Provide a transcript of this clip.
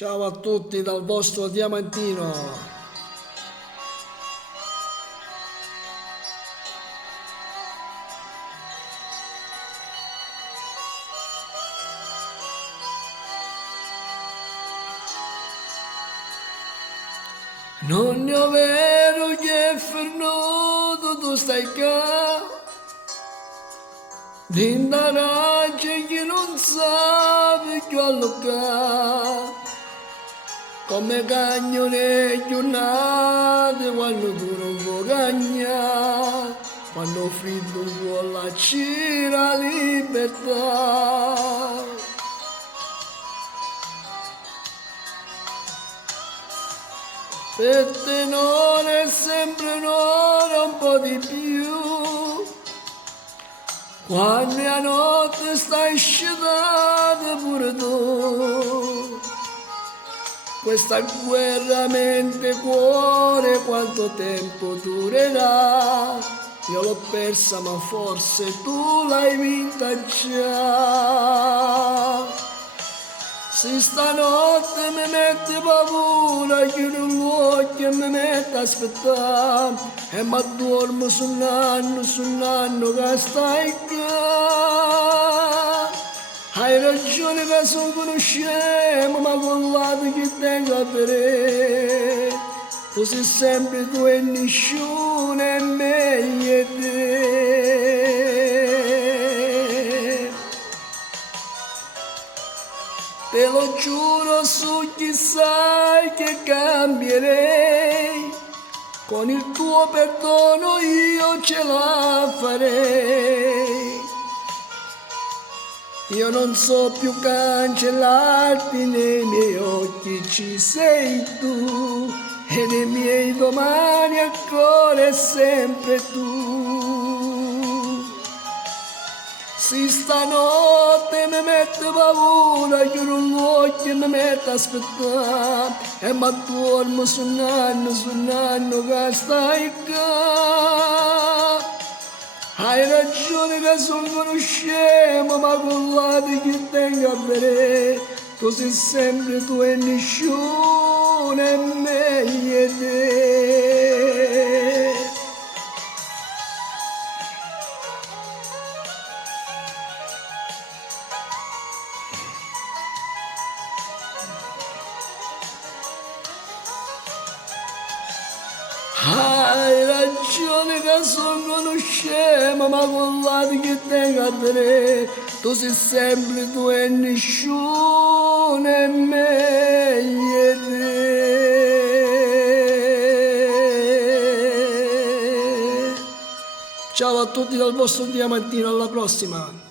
Ciao a tutti dal vostro Diamantino. Non è vero che è Fernando tu stai qua, d'indarace che non sabe che allocare, come cagnone giornate quando tu non vuoi cagnare, quando freddo vuoi lasciare la libertà. Per te non è sempre un'ora un po' di più, quando la notte stai scendendo pure tu. Questa guerra mente cuore quanto tempo durerà, io l'ho persa ma forse tu l'hai vinta già. Se stanotte mi mette paura, chiudo gli occhi e mi mette a aspettare, e mi addormo su un anno che stai qua. Hai ragione che sono conoscemo, ma con l'altro che tengo a vedere, tu sei sempre tu e nessuno è meglio di te. Te lo giuro su chi sai che cambierei, con il tuo perdono io ce la farei. Io non so più cancellarti, nei miei occhi ci sei tu, e nei miei domani ancora è sempre tu. Se stanotte mi mette paura, chiudo gli occhi e mi mette a aspettare, e mi addormo su un anno che stai qua. Hai ragione che sono scemo, ma con l'altro che tengo a vedere, tu sei sempre tu e nessuno è meglio di te. Hai ragione che sono scemo, ma con l'altro che tengo a vedere, tu sei sempre tu e nessuno è meglio di te. Ciao a tutti dal vostro Diamantino, alla prossima!